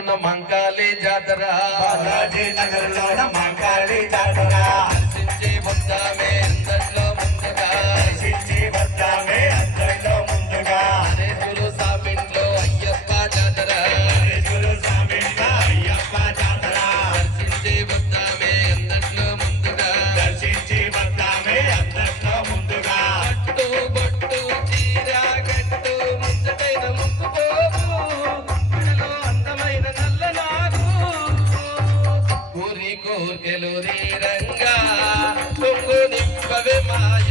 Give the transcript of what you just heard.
మంకాళి జాతర బాలాజీ నగర్లోన మంకాళి జాతర దర్శించి వద్దామే అందరిలో ముందుగా దర్శించి వద్దామే అందరిలో ముందుగా నరేశ్వరు స్వామిలో అయ్యప్ప జాతర నరేశ్వరు స్వామిలో అయ్యప్ప జాతర దర్శించి వద్దామే అందరిలో ముందుగా దర్శించి వద్దామే అందరిలో ముందుగా పట్టు బొట్టు చీర గట్టు ముచ్చటైన ముక్కుపోవు గుడిలో అందమైన నల్లనాగు ఊరి కోర్కెలు రంగా నిప్పవే మాయ